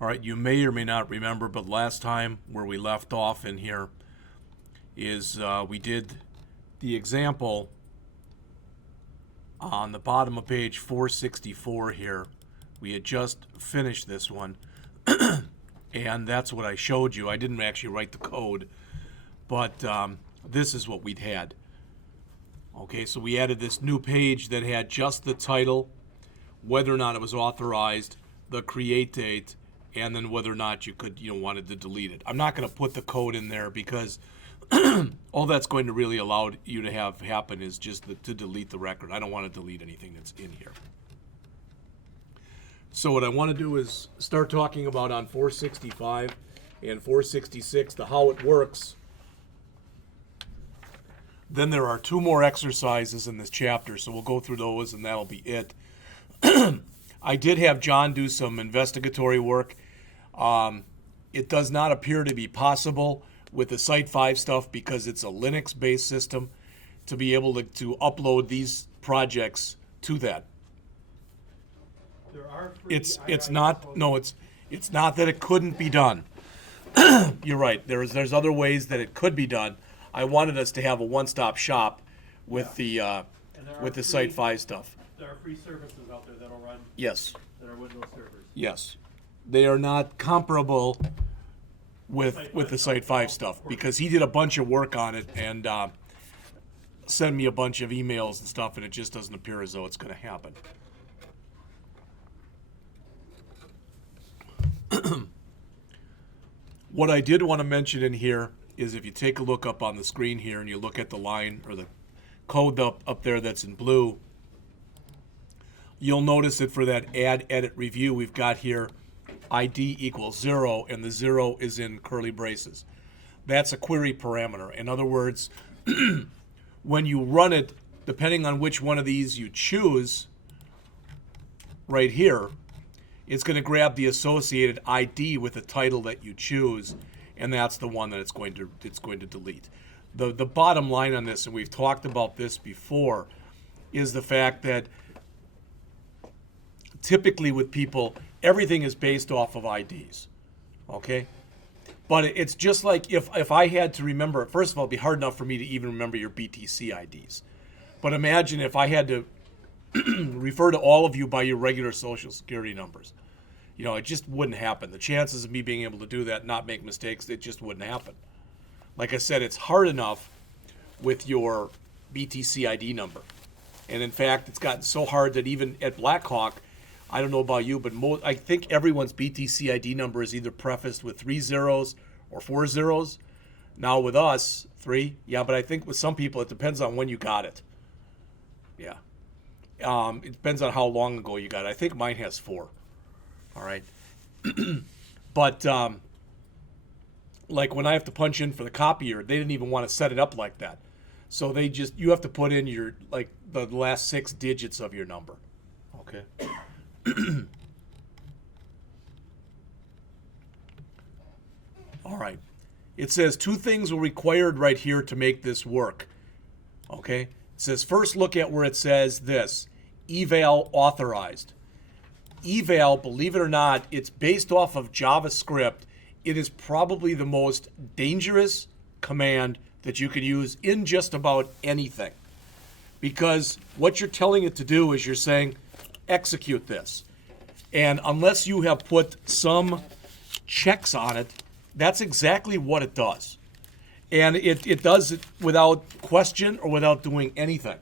All right, you may or may not remember, but last time where we left off in here is we did the example on the bottom of page 464 here. We had just finished this one, and that's what I showed you. I didn't actually write the code, but this is what we'd had. Okay, so we added this new page that had just the title, whether or not it was authorized, the create date, and then whether or not you could, wanted to delete it. I'm not going to put the code in there because all that's going to really allow you to have happen is just to delete the record. I don't want to delete anything that's in here. So what I want to do is start talking about on 465 and 466, the how it works. Then there are two more exercises in this chapter, so we'll go through those and that'll be it. I did have John do some investigatory work. It does not appear to be possible with the Site5 stuff because it's a Linux-based system to be able to upload these projects to that. There are free It's not that it couldn't be done. You're right. There's other ways that it could be done. I wanted us to have a one-stop shop with the Site5 stuff. There are free services out there that'll run. Yes. That are Windows servers. Yes. They are not comparable with the Site5 stuff because he did a bunch of work on it and sent me a bunch of emails and stuff, and it just doesn't appear as though it's going to happen. What I did want to mention in here is if you take a look up on the screen here and you look at the line or the code up there that's in blue, you'll notice that for that add, edit, review, we've got here ID equals 0, and the 0 is in curly braces. That's a query parameter. In other words, when you run it, depending on which one of these you choose, right here, it's going to grab the associated ID with the title that you choose, and that's the one that it's going to delete. The bottom line on this, and we've talked about this before, is the fact that typically with people, everything is based off of IDs, okay? But it's just like if I had to remember, first of all, it'd be hard enough for me to even remember your BTC IDs. But imagine if I had to refer to all of you by your regular social security numbers. It just wouldn't happen. The chances of me being able to do that, not make mistakes, it just wouldn't happen. Like I said, it's hard enough with your BTC ID number. And in fact, it's gotten so hard that even at Blackhawk, I don't know about you, but I think everyone's BTC ID number is either prefaced with 3 zeros or 4 zeros. Now with us, 3. Yeah, but I think with some people, it depends on when you got it. Yeah. It depends on how long ago you got it. I think mine has 4. All right. But like when I have to punch in for the copier, they didn't even want to set it up like that. So you have to put in the last 6 digits of your number. Okay. All right. It says 2 things were required right here to make this work. Okay. It says first look at where it says this, eval authorized. Eval, believe it or not, it's based off of JavaScript. It is probably the most dangerous command that you can use in just about anything. Because what you're telling it to do is you're saying, execute this. And unless you have put some checks on it, that's exactly what it does. And it does it without question or without doing anything.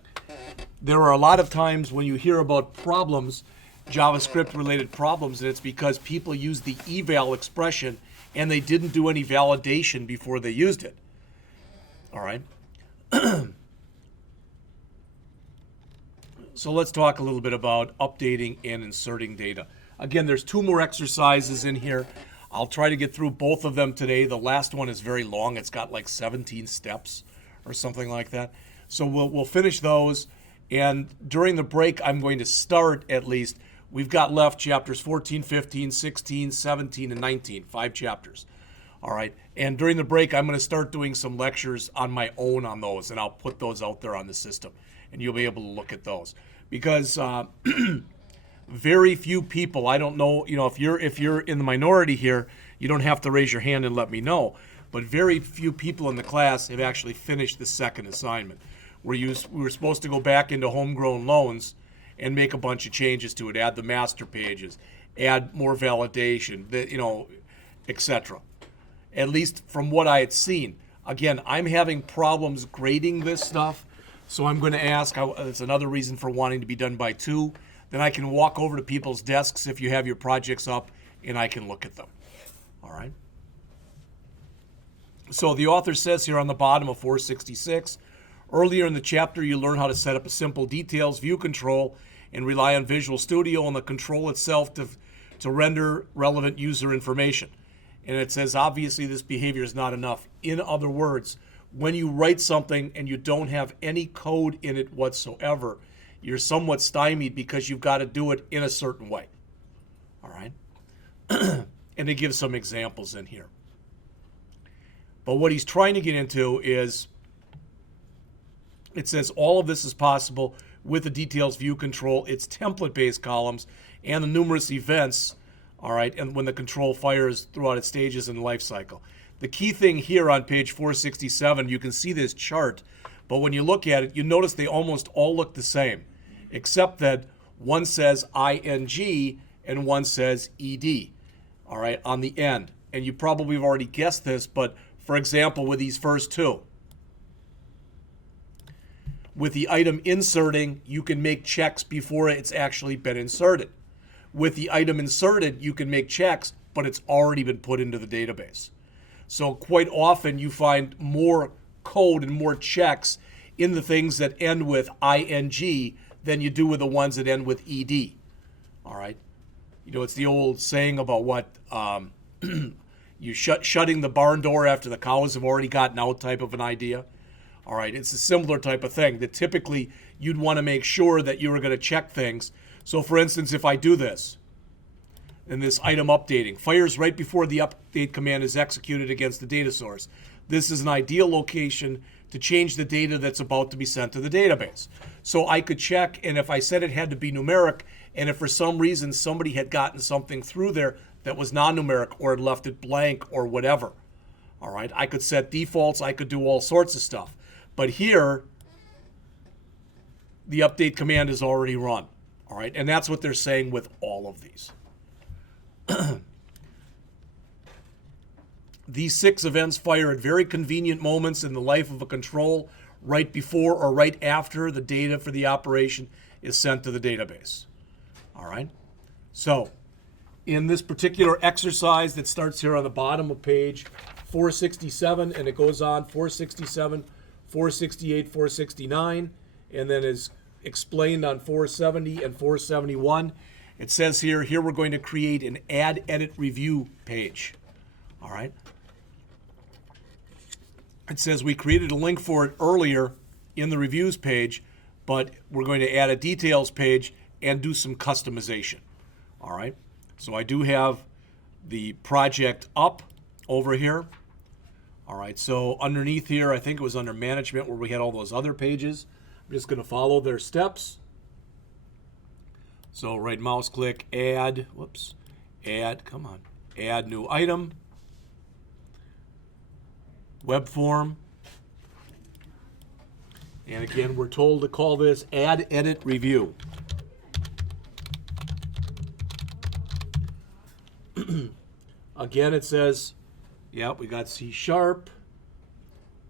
There are a lot of times when you hear about problems, JavaScript-related problems, and it's because people use the eval expression and they didn't do any validation before they used it. All right? So let's talk a little bit about updating and inserting data. Again, there's 2 more exercises in here. I'll try to get through both of them today. The last one is very long. It's got like 17 steps or something like that. So we'll finish those. And during the break, I'm going to start at least. We've got left chapters 14, 15, 16, 17, and 19, 5 chapters. All right. And during the break, I'm going to start doing some lectures on my own on those, and I'll put those out there on the system, and you'll be able to look at those. Because very few people, I don't know, if you're in the minority here, you don't have to raise your hand and let me know, but very few people in the class have actually finished the second assignment. We were supposed to go back into homegrown loans and make a bunch of changes to it, add the master pages, add more validation, etc. At least from what I had seen. Again, I'm having problems grading this stuff, so I'm going to ask, it's another reason for wanting to be done by 2. Then I can walk over to people's desks if you have your projects up, and I can look at them. All right? So the author says here on the bottom of 466, earlier in the chapter, you learn how to set up a simple details view control and rely on Visual Studio and the control itself to render relevant user information. And it says, obviously, this behavior is not enough. In other words, when you write something and you don't have any code in it whatsoever, you're somewhat stymied because you've got to do it in a certain way. All right? And it gives some examples in here. But what he's trying to get into is, it says all of this is possible with the details view control, its template-based columns, and the numerous events, all right, and when the control fires throughout its stages in the life cycle. The key thing here on page 467, you can see this chart, but when you look at it, you notice they almost all look the same, except that one says ing and one says ed, all right, on the end. And you probably have already guessed this, but for example, with these first two, with the item inserting, you can make checks before it's actually been inserted. With the item inserted, you can make checks, but it's already been put into the database. So quite often you find more code and more checks in the things that end with ing than you do with the ones that end with ed. All right? It's the old saying about what you shutting the barn door after the cows have already gotten out type of an idea. All right, it's a similar type of thing that typically you'd want to make sure that you were going to check things. So for instance, if I do this, and this item updating fires right before the update command is executed against the data source, this is an ideal location to change the data that's about to be sent to the database. So I could check, and if I said it had to be numeric, and if for some reason somebody had gotten something through there that was non-numeric or had left it blank or whatever, all right, I could set defaults, I could do all sorts of stuff. But here, the update command is already run, all right? And that's what they're saying with all of these. These 6 events fire at very convenient moments in the life of a control, right before or right after the data for the operation is sent to the database, all right? So, in this particular exercise that starts here on the bottom of page 467, and it goes on 467, 468, 469, and then is explained on 470 and 471. It says here we're going to create an add, edit, review page. All right. It says we created a link for it earlier in the reviews page, but we're going to add a details page and do some customization. All right. So I do have the project up over here. All right, so underneath here, I think it was under management where we had all those other pages. I'm just going to follow their steps. So right mouse click, add new item, web form. And again, we're told to call this add, edit, review. Again, it says, yep, we got C#.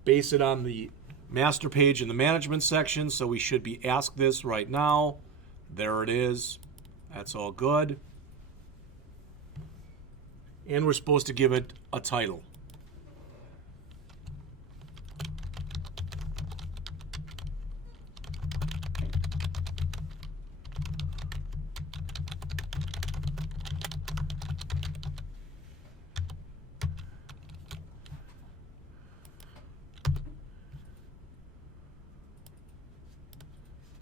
Base it on the master page in the management section, so we should be asked this right now. There it is. That's all good. And we're supposed to give it a title.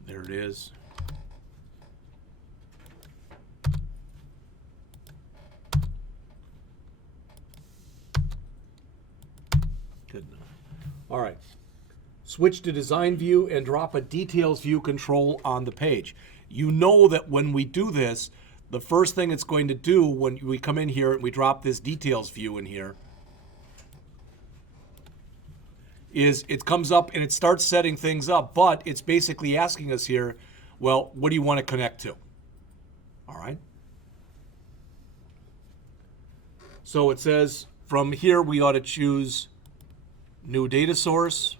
There it is. Good enough. All right. Switch to design view and drop a details view control on the page. you know that when we do this, the first thing it's going to do when we come in here and we drop this details view in here is it comes up and it starts setting things up, but it's basically asking us here, well, what do you want to connect to? All right. So it says from here we ought to choose new data source.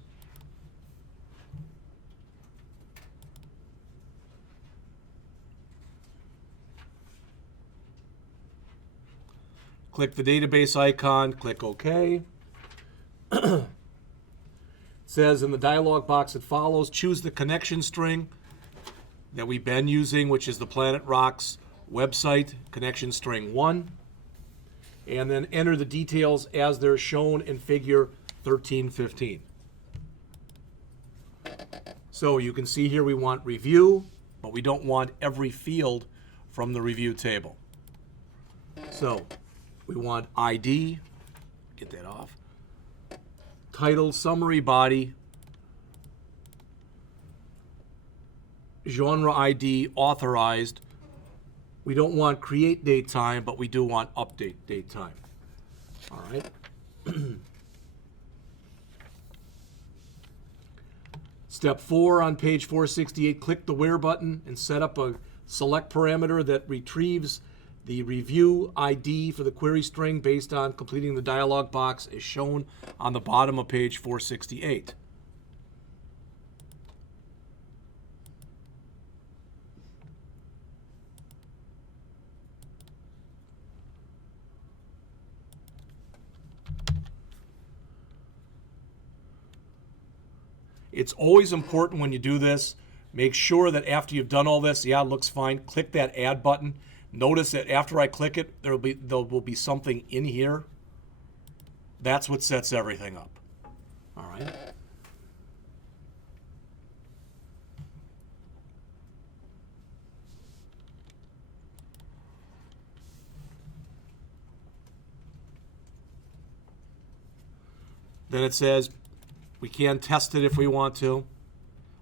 Click the database icon, click OK. It says in the dialog box that follows, choose the connection string that we've been using, which is the Planet Rocks website, connection string 1. And then enter the details as they're shown in figure 1315. So you can see here we want review, but we don't want every field from the review table. So we want ID, get that off, title, summary, body, genre ID, authorized. We don't want create date time, but we do want update date time. All right. Step 4 on page 468, click the where button and set up a select parameter that retrieves the review ID for the query string based on completing the dialog box as shown on the bottom of page 468. It's always important when you do this, make sure that after you've done all this, yeah, it looks fine, click that add button. Notice that after I click it, there will be something in here. That's what sets everything up. All right. Then it says we can test it if we want to.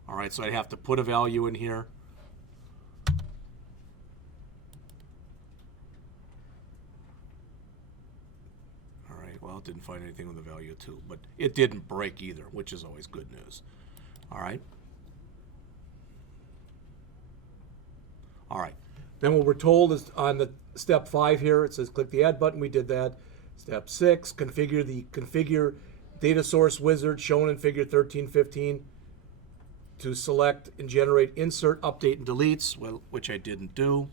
All right, so I have to put a value in here. All right, well, it didn't find anything with a value of 2, but it didn't break either, which is always good news. All right. All right. Then what we're told is on the step 5 here, it says click the add button. We did that. Step 6, configure data source wizard shown in figure 1315 to select and generate insert, update, and deletes, well, which I didn't do.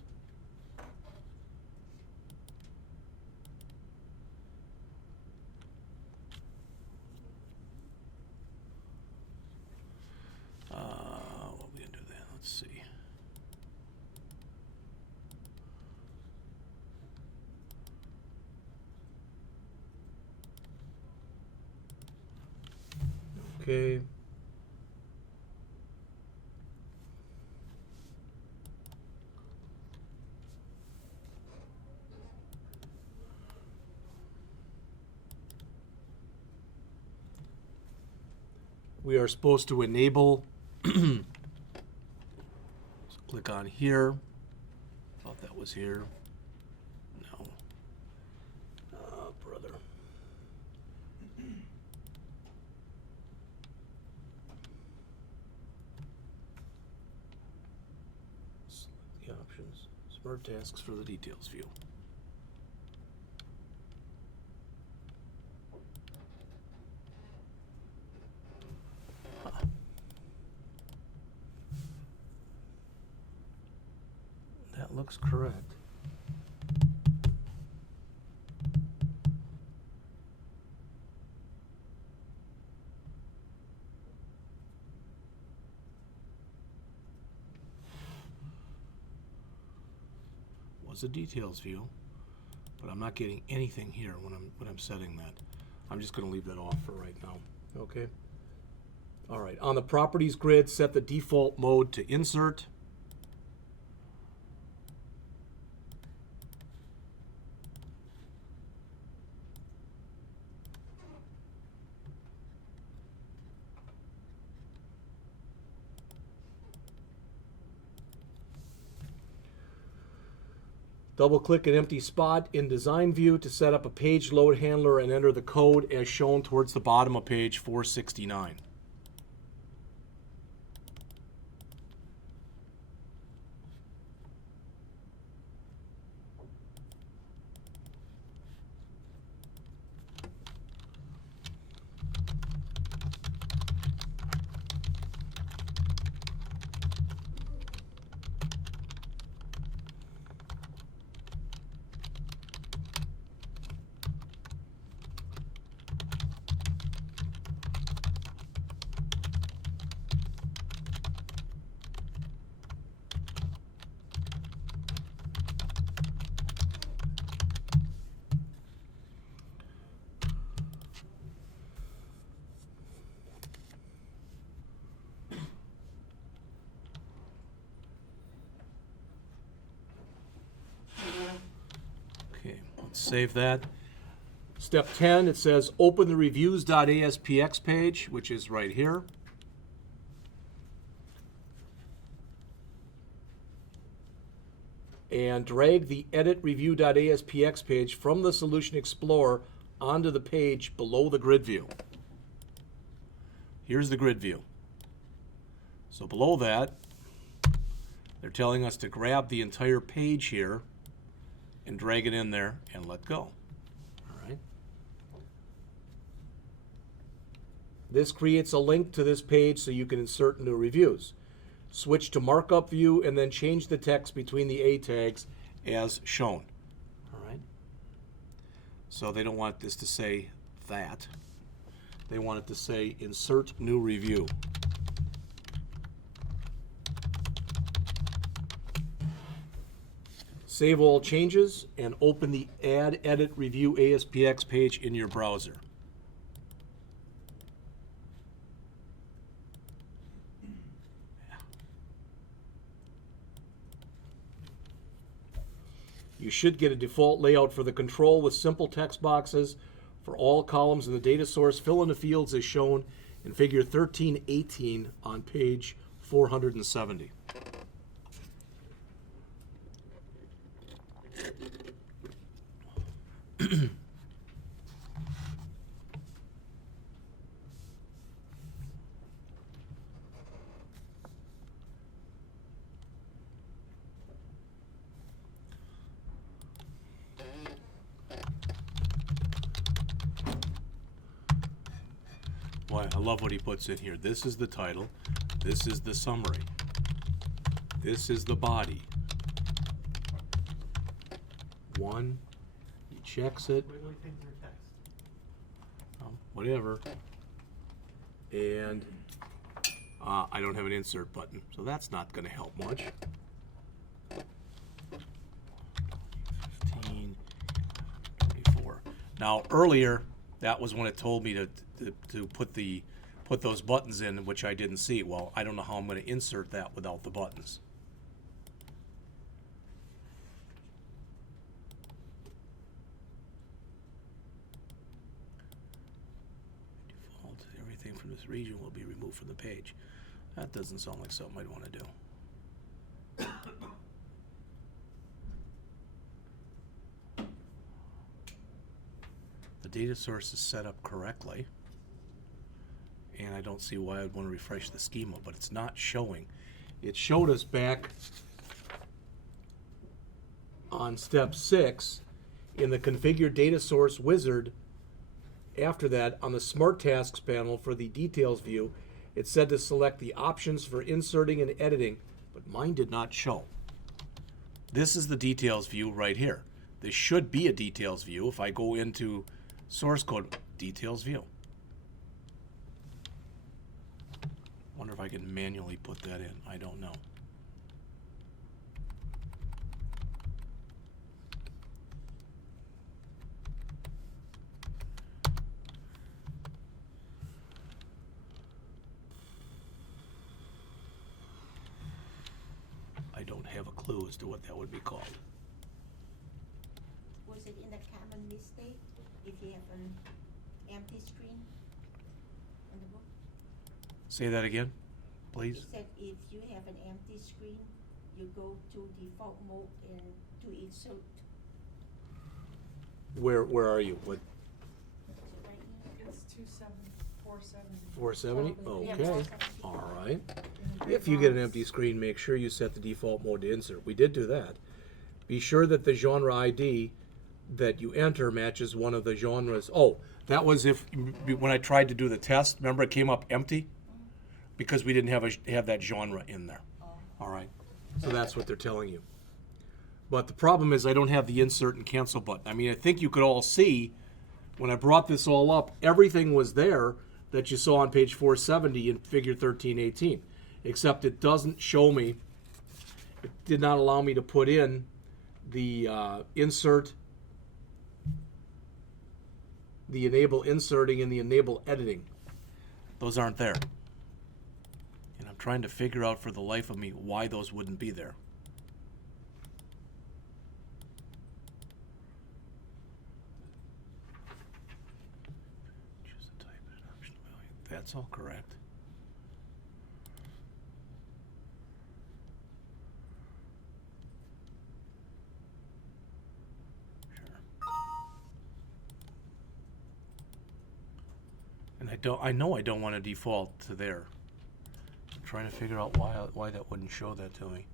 What are we going to do then? Let's see. Okay. We are supposed to enable. So click on here. Thought that was here. No. Oh, brother. Select the options. Smart tasks for the details view. That looks correct. Was a details view, but I'm not getting anything here when I'm setting that. I'm just going to leave that off for right now. Okay. All right. On the properties grid, set the default mode to insert. Double-click an empty spot in Design View to set up a page load handler and enter the code as shown towards the bottom of page 469. Okay, let's save that. Step 10, it says open the reviews.aspx page, which is right here. And drag the edit review.aspx page from the Solution Explorer onto the page below the grid view. Here's the grid view. So below that, they're telling us to grab the entire page here and drag it in there and let go. All right. This creates a link to this page so you can insert new reviews. Switch to markup view and then change the text between the A tags as shown. All right. So they don't want this to say that. They want it to say insert new review. Save all changes and open the Add Edit Review ASPX page in your browser. You should get a default layout for the control with simple text boxes for all columns in the data source. Fill in the fields as shown in figure 1318 on page 470. Boy, I love what he puts in here. This is the title. This is the summary. This is the body. One. He checks it. Wiggly things are text. Whatever. And I don't have an insert button, so that's not going to help much. 15, 24. Now earlier, that was when it told me to put those buttons in, which I didn't see. Well, I don't know how I'm going to insert that without the buttons. Default, everything from this region will be removed from the page. That doesn't sound like something I'd want to do. The data source is set up correctly, and I don't see why I'd want to refresh the schema, but it's not showing. It showed us back on step 6 in the Configure Data Source wizard. After that, on the Smart Tasks panel for the Details view, it said to select the options for inserting and editing, but mine did not show. This is the Details view right here. This should be a Details view if I go into Source Code Details view. Wonder if I can manually put that in. I don't know. I don't have a clue as to what that would be called. Was it in the common mistake if you have an empty screen in the book? Say that again, please. It said if you have an empty screen, you go to default mode and do to insert. Where are you? What, Right here. It's 470. 470? Yeah, Okay. 470. All right. If you get an empty screen, make sure you set the default mode to insert. We did do that. Be sure that the genre ID that you enter matches one of the genres. Oh, that was if when I tried to do the test. Remember, it came up empty because we didn't have that genre in there. All right. So that's what they're telling you. But the problem is I don't have the insert and cancel button. I mean, I think you could all see when I brought this all up, everything was there that you saw on page 470 in figure 1318, except it doesn't show me, it did not allow me to put in the insert, the enable inserting, and the enable editing. Those aren't there. And I'm trying to figure out for the life of me why those wouldn't be there. Choose the type and option value. That's all correct. And I know I don't want to default to there. I'm trying to figure out why that wouldn't show that to me.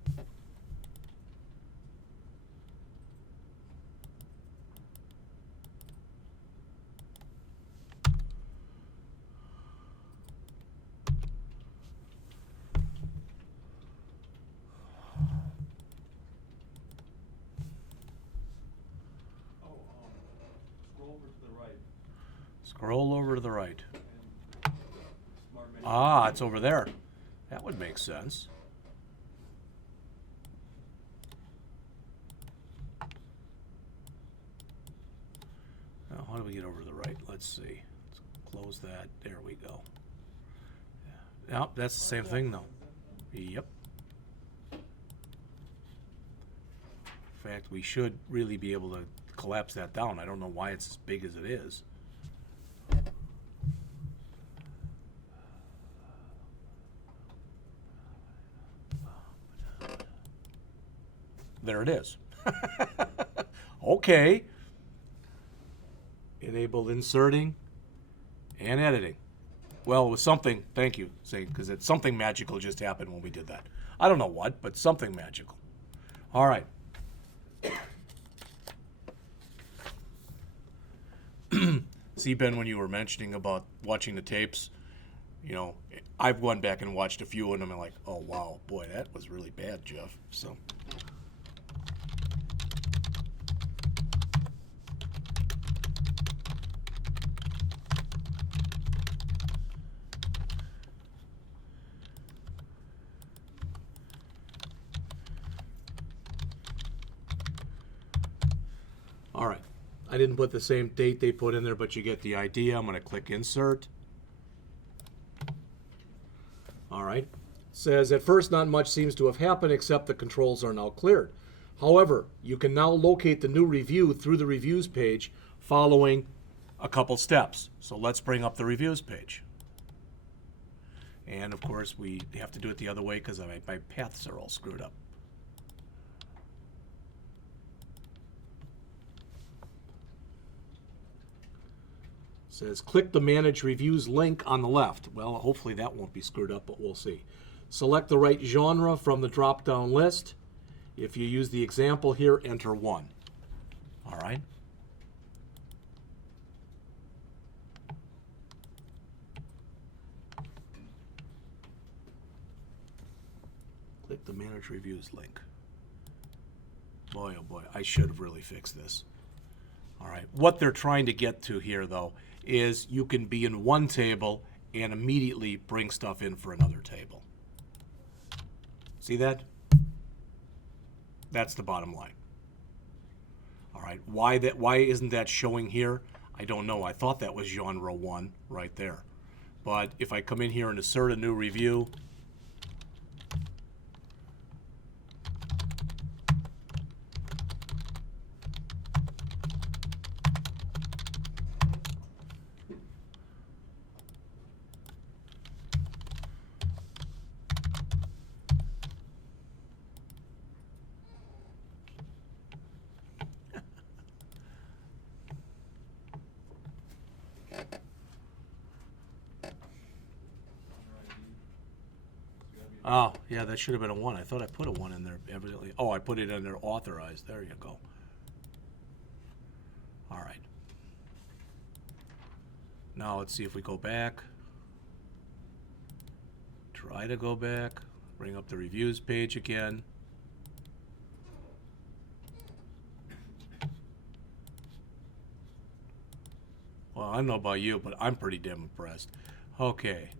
Oh, scroll over to the right. Scroll over to the right. And smart menu. Ah, it's over there. That would make sense. Now, how do we get over to the right? Let's see. Let's close that. There we go. Yeah, yep, that's the same thing though. Yep. In fact, we should really be able to collapse that down. I don't know why it's as big as it is. There it is. Okay. Enable inserting and editing. Well, it was something, thank you, because it's something magical just happened when we did that. I don't know what, but something magical. All right. See, Ben, when you were mentioning about watching the tapes, you know, I've gone back and watched a few of them and I'm like, oh, wow, boy, that was really bad, Jeff. So. All right. I didn't put the same date they put in there, but you get the idea. I'm going to click Insert. All right. It says, at first, not much seems to have happened except the controls are now cleared. However, you can now locate the new review through the Reviews page following a couple steps. So let's bring up the Reviews page. And, of course, we have to do it the other way because my paths are all screwed up. Says click the Manage Reviews link on the left. Well, hopefully that won't be screwed up, but we'll see. Select the right genre from the drop-down list. If you use the example here, enter 1. All right. Click the Manage Reviews link. Boy, oh boy, I should have really fixed this. All right. What they're trying to get to here, though, is you can be in one table and immediately bring stuff in for another table. See that? That's the bottom line. All right. Why isn't that showing here? I don't know. I thought that was genre 1 right there. But if I come in here and insert a new review, Oh, yeah, that should have been a 1. I thought I put a 1 in there, evidently. Oh, I put it in there authorized. There you go. All right. Now let's see if we go back. Try to go back. Bring up the reviews page again. Well, I don't know about you, but I'm pretty damn impressed. Okay.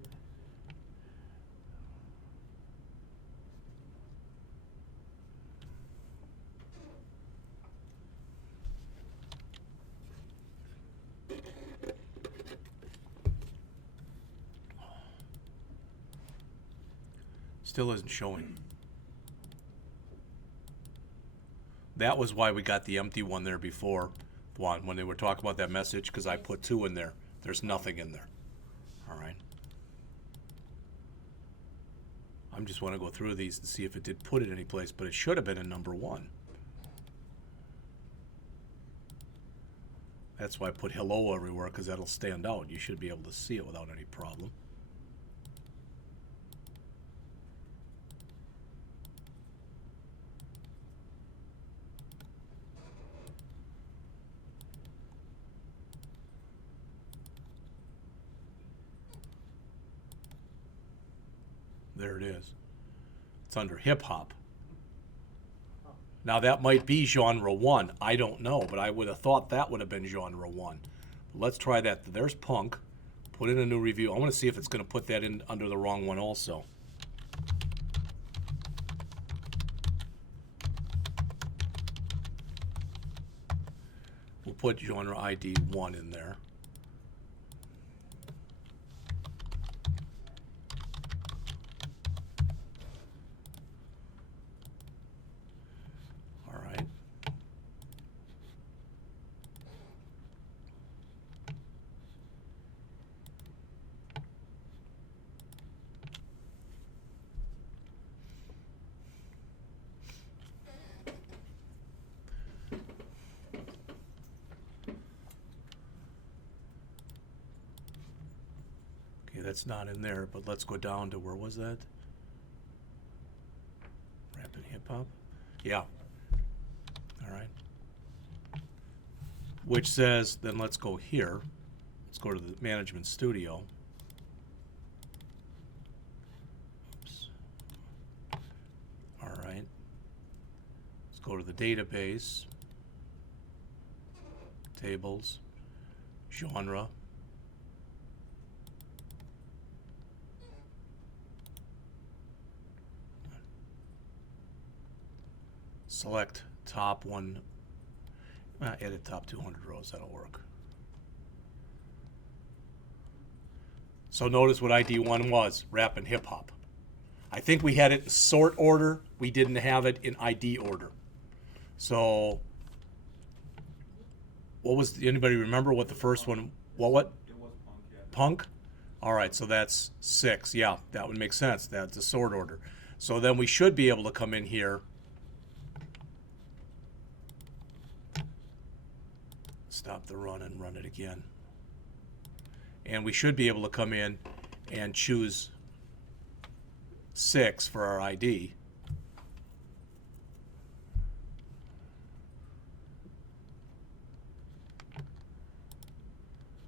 Still isn't showing. That was why we got the empty one there before, when they were talking about that message, because I put 2 in there. There's nothing in there. All right. I just want to go through these and see if it did put it any place, but it should have been in number 1. That's why I put hello everywhere, because that'll stand out. You should be able to see it without any problem. There it is. It's under hip hop. Now that might be genre 1. I don't know, but I would have thought that would have been genre 1. Let's try that. There's punk. Put in a new review. I want to see if it's going to put that in under the wrong one also. We'll put genre ID 1 in there. All right. Okay, that's not in there, but let's go down to, where was that? Rap and hip hop? Yeah. All right. Which says, then let's go here. Let's go to the management studio. Oops. All right. Let's go to the database. Tables. Genre. Select top one. Edit top 200 rows. That'll work. So notice what ID 1 was. Rap and hip hop. I think we had it in sort order. We didn't have it in ID order. So what was, anybody remember what the first one, what? It was punk, yeah. Punk? All right, so that's 6. Yeah, that would make sense. That's the sort order. So then we should be able to come in here. Stop the run and run it again. And we should be able to come in and choose 6 for our ID.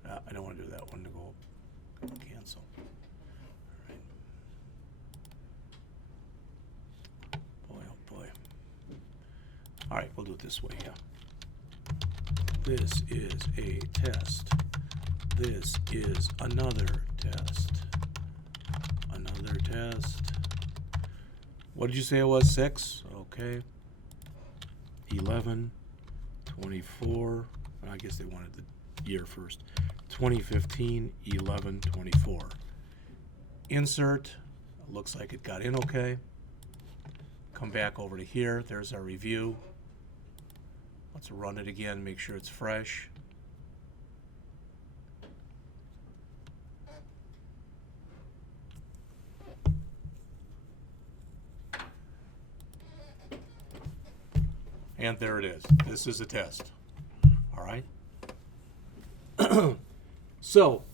I don't want to do that one to go cancel. All right. Boy, oh boy. All right, we'll do it this way, yeah. This is a test. This is another test. Another test. What did you say it was? 6? Okay. 11, 24. I guess they wanted the year first. 2015, 11, 24. Insert. Looks like it got in okay. Come back over to here. There's our review. Let's run it again, make sure it's fresh. And there it is. This is a test. All right. So,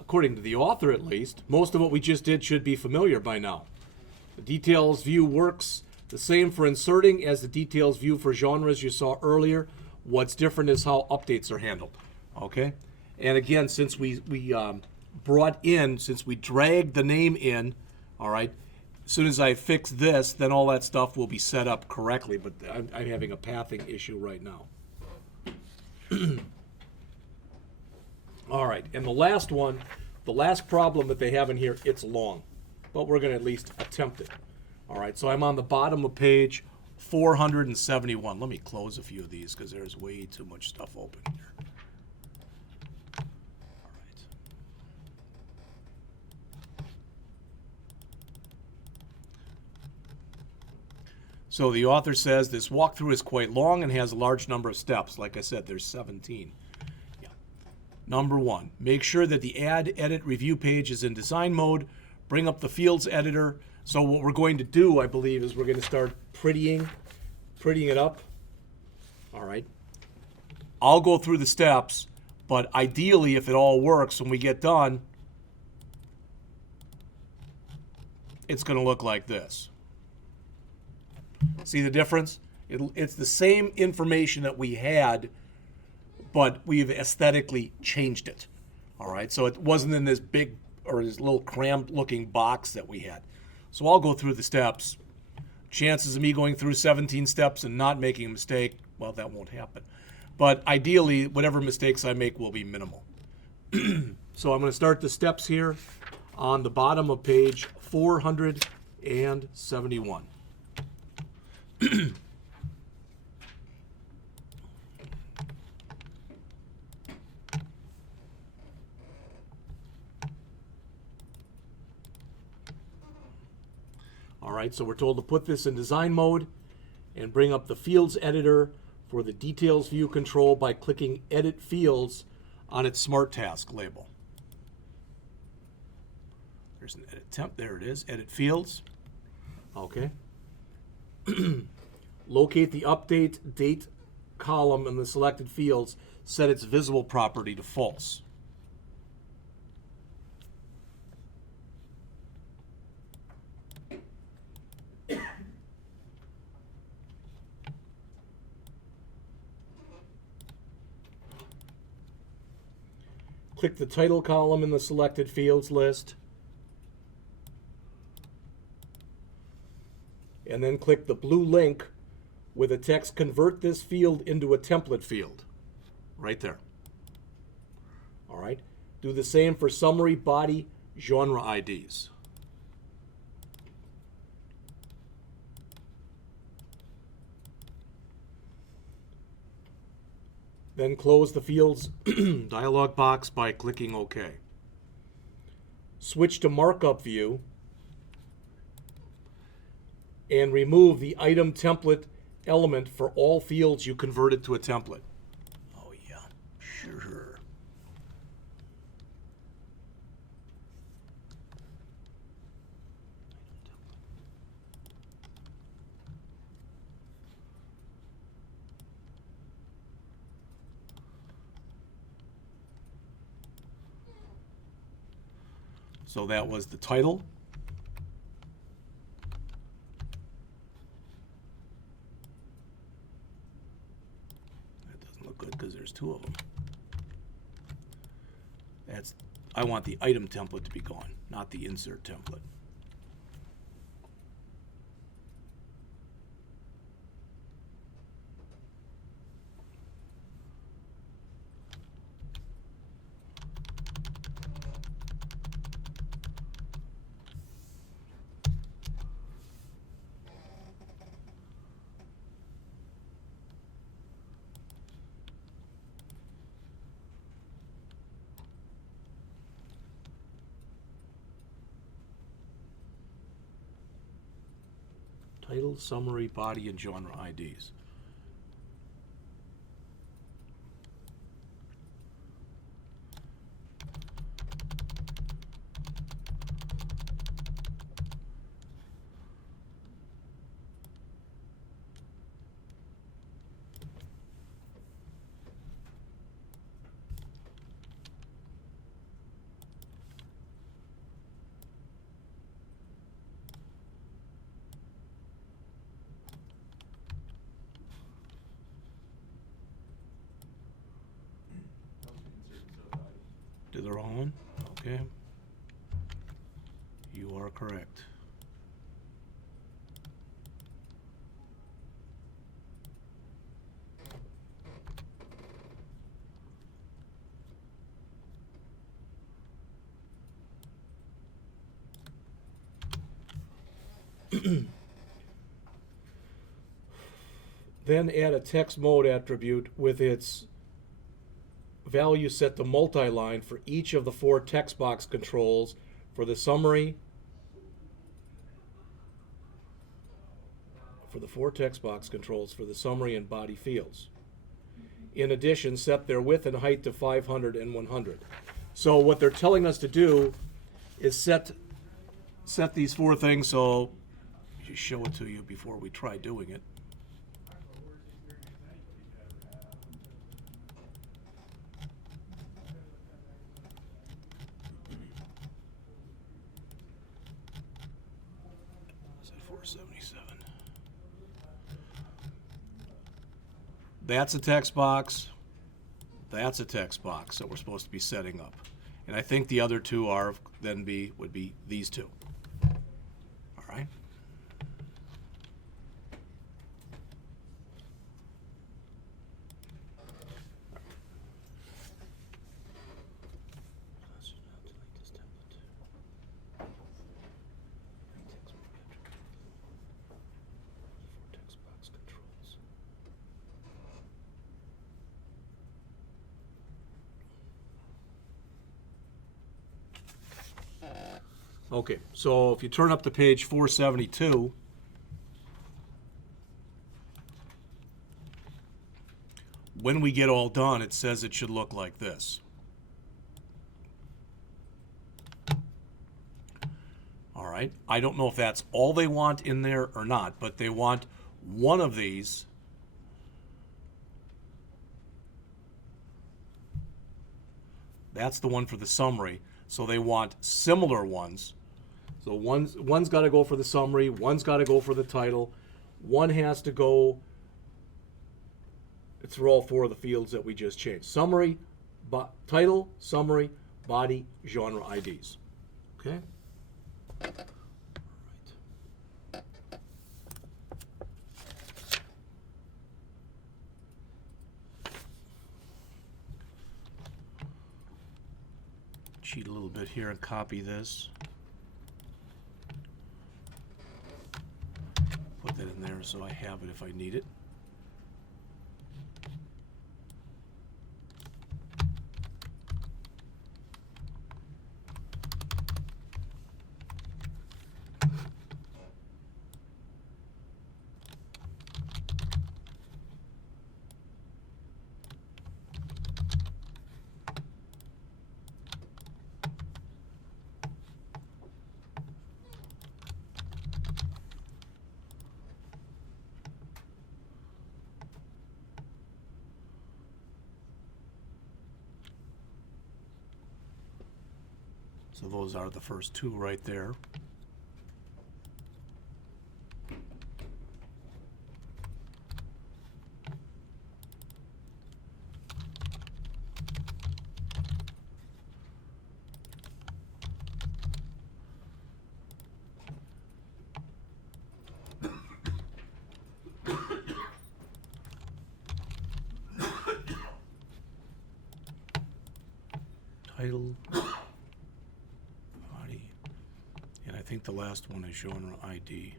according to the author at least, most of what we just did should be familiar by now. The details view works the same for inserting as the details view for genres you saw earlier. What's different is how updates are handled. Okay? And again, since we dragged the name in, all right, as soon as I fix this, then all that stuff will be set up correctly, but I'm having a pathing issue right now. All right, and the last one, the last problem that they have in here, it's long, but we're going to at least attempt it. All right, so I'm on the bottom of page 471. Let me close a few of these because there's way too much stuff open here. All right. So the author says this walkthrough is quite long and has a large number of steps. Like I said, there's 17. Yeah. Number 1, make sure that the Add, Edit, Review page is in design mode. Bring up the Fields editor. So what we're going to do, I believe, is we're going to start prettying it up. All right. I'll go through the steps, but ideally, if it all works when we get done, it's going to look like this. See the difference? It's the same information that we had, but we've aesthetically changed it. All right, so it wasn't in this big or this little cramped looking box that we had. So I'll go through the steps. Chances of me going through 17 steps and not making a mistake, well, that won't happen. But ideally, whatever mistakes I make will be minimal. So I'm going to start the steps here on the bottom of page 471. All right, so we're told to put this in design mode and bring up the Fields editor for the details view control by clicking Edit Fields on its Smart Task label. There's an edit temp. There it is. Edit Fields. Okay. Locate the Update Date column in the selected fields. Set its visible property to false. Click the title column in the selected fields list. And then click the blue link with the text, convert this field into a template field. Right there. All right. Do the same for summary, body, genre IDs. Then close the Fields dialog box by clicking OK. Switch to Markup View and remove the item template element for all fields you converted to a template. Oh yeah, sure. So that was the title. That doesn't look good because there's two of them. I want the item template to be gone, not the insert template. Title, summary, body, and genre IDs. the wrong one? Okay. You are correct. Then add a text mode attribute with its value set to multi-line for each of the 4 text box controls for the summary, and body fields. In addition, set their width and height to 500 and 100. So what they're telling us to do is set these 4 things, so just show it to you before we try doing it. Is that 477? That's a text box. That's a text box that we're supposed to be setting up. And I think the other 2 would be these 2. All right. Okay, so if you turn up to page 472, when we get all done, it says it should look like this. All right, I don't know if that's all they want in there or not, but they want one of these. That's the one for the summary. So they want similar ones. So one's got to go for the summary, one's got to go for the title, one has to go through all 4 of the fields that we just changed. Summary, title, summary, body, genre IDs. Okay? All right. Cheat a little bit here and copy this. Put that in there so I have it if I need it. So those are the first 2 right there. Title. I think the last one is genre ID.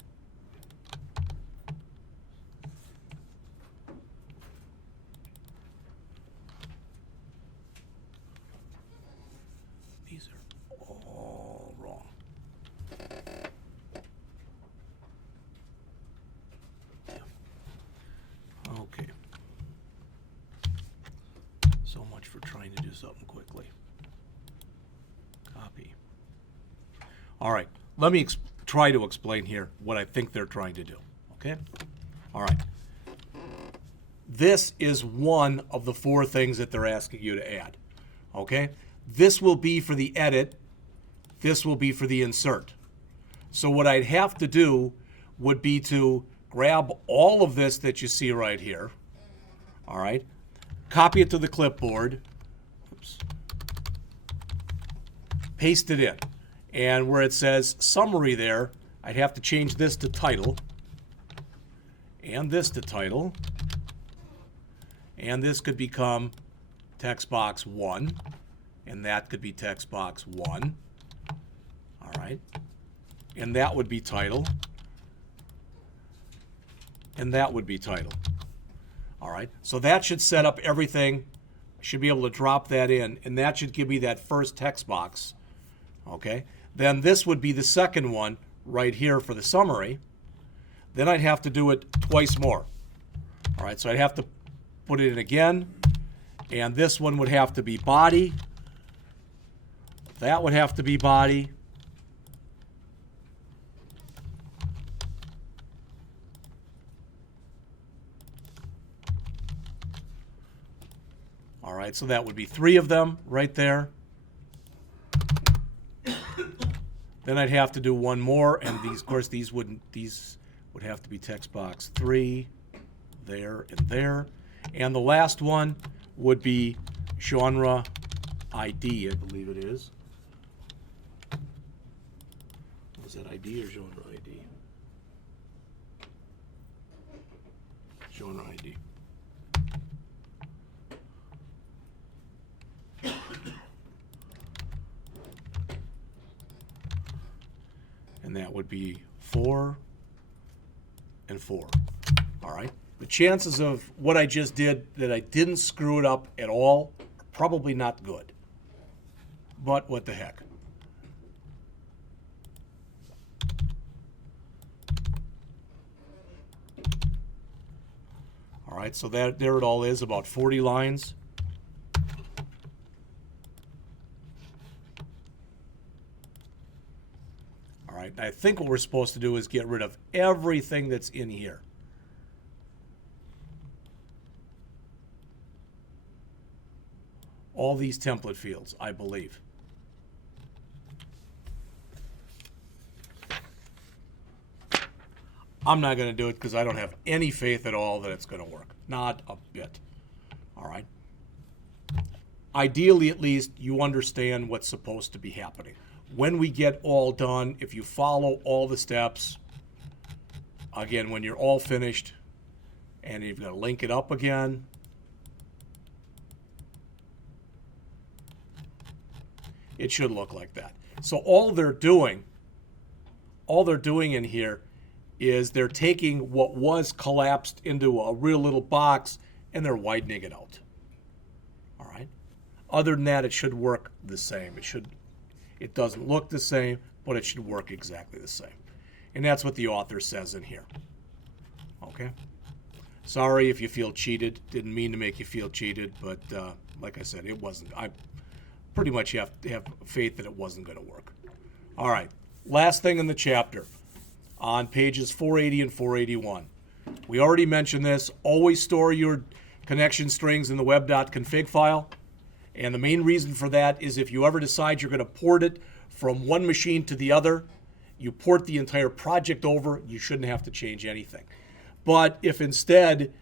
These are all wrong. Yeah. Okay. So much for trying to do something quickly. Copy. All right. Let me try to explain here what I think they're trying to do, okay? All right. This is one of the 4 things that they're asking you to add, okay? This will be for the edit. This will be for the insert. So what I'd have to do would be to grab all of this that you see right here, all right? Copy it to the clipboard. Oops. paste it in. And where it says summary there, I'd have to change this to title, and this to title, and this could become text box 1, and that could be text box 1. All right. And that would be title, and that would be title. All right. So that should set up everything. I should be able to drop that in, and that should give me that first text box. Okay. Then this would be the second one right here for the summary. Then I'd have to do it twice more. All right, so I'd have to put it in again, and this one would have to be body. That would have to be body. All right, so that would be 3 of them right there. Then I'd have to do one more, and these, of course, these would have to be text box 3, there, and there. And the last one would be genre ID, I believe it is. Was that ID or genre ID? Genre ID. And that would be 4 and 4. All right. The chances of what I just did, that I didn't screw it up at all, are probably not good. But what the heck. All right, so there it all is, about 40 lines. All right, I think what we're supposed to do is get rid of everything that's in here. All these template fields, I believe. I'm not going to do it because I don't have any faith at all that it's going to work. Not a bit. All right. Ideally, at least, you understand what's supposed to be happening. When we get all done, if you follow all the steps, again, when you're all finished, and you've got to link it up again, it should look like that. So all they're doing in here is they're taking what was collapsed into a real little box and they're widening it out. All right. Other than that, it should work the same. It doesn't look the same, but it should work exactly the same. And that's what the author says in here. Okay. Sorry if you feel cheated. Didn't mean to make you feel cheated, but like I said, it wasn't. I pretty much have to have faith that it wasn't going to work. All right. Last thing in the chapter on pages 480 and 481. We already mentioned this. Always store your connection strings in the web.config file. And the main reason for that is if you ever decide you're going to port it from one machine to the other, you port the entire project over, you shouldn't have to change anything. But if instead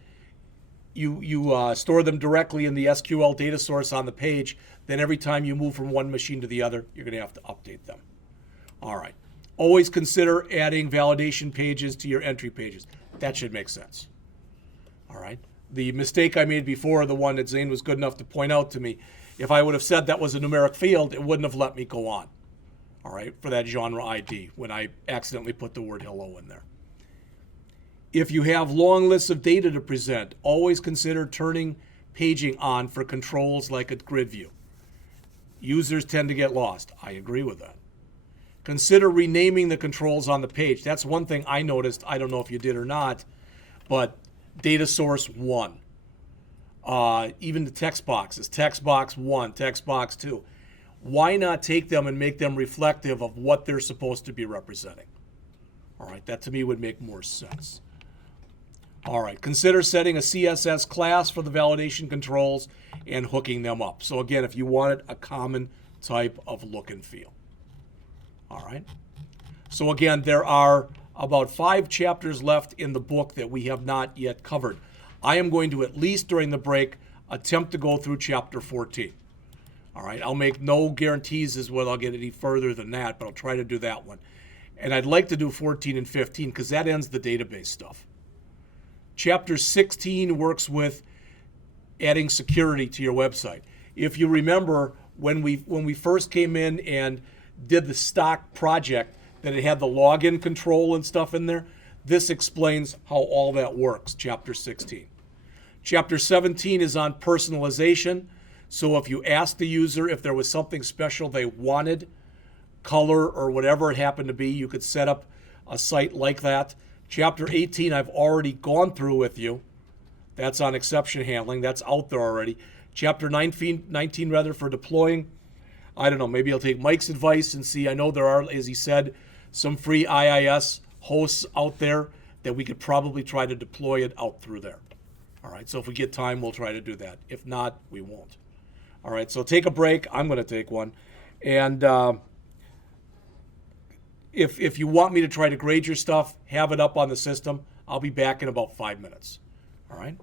you store them directly in the SQL data source on the page, then every time you move from one machine to the other, you're going to have to update them. All right. Always consider adding validation pages to your entry pages. That should make sense. All right. The mistake I made before, the one that Zane was good enough to point out to me, if I would have said that was a numeric field, it wouldn't have let me go on. All right, for that genre ID when I accidentally put the word hello in there. If you have long lists of data to present, always consider turning paging on for controls like a grid view. Users tend to get lost. I agree with that. Consider renaming the controls on the page. That's one thing I noticed. I don't know if you did or not, but data source 1. Even the text boxes, text box 1, text box 2. Why not take them and make them reflective of what they're supposed to be representing? All right, that to me would make more sense. All right, consider setting a CSS class for the validation controls and hooking them up. So again, if you wanted a common type of look and feel. All right. So again, there are about 5 chapters left in the book that we have not yet covered. I am going to, at least during the break, attempt to go through chapter 14. All right, I'll make no guarantees as whether I'll get any further than that, but I'll try to do that one. And I'd like to do 14 and 15 because that ends the database stuff. Chapter 16 works with adding security to your website. If you remember, when we first came in and did the stock project, that it had the login control and stuff in there, this explains how all that works, Chapter 16. Chapter 17 is on personalization. So if you ask the user if there was something special they wanted, color or whatever it happened to be, you could set up a site like that. Chapter 18 I've already gone through with you. That's on exception handling. That's out there already. Chapter 19 rather, for deploying. I don't know, maybe I'll take Mike's advice and see. I know there are, as he said, some free IIS hosts out there that we could probably try to deploy it out through there. All right, so if we get time, we'll try to do that. If not, we won't. All right, so take a break. I'm going to take one. And if you want me to try to grade your stuff, have it up on the system. I'll be back in about 5 minutes. All right?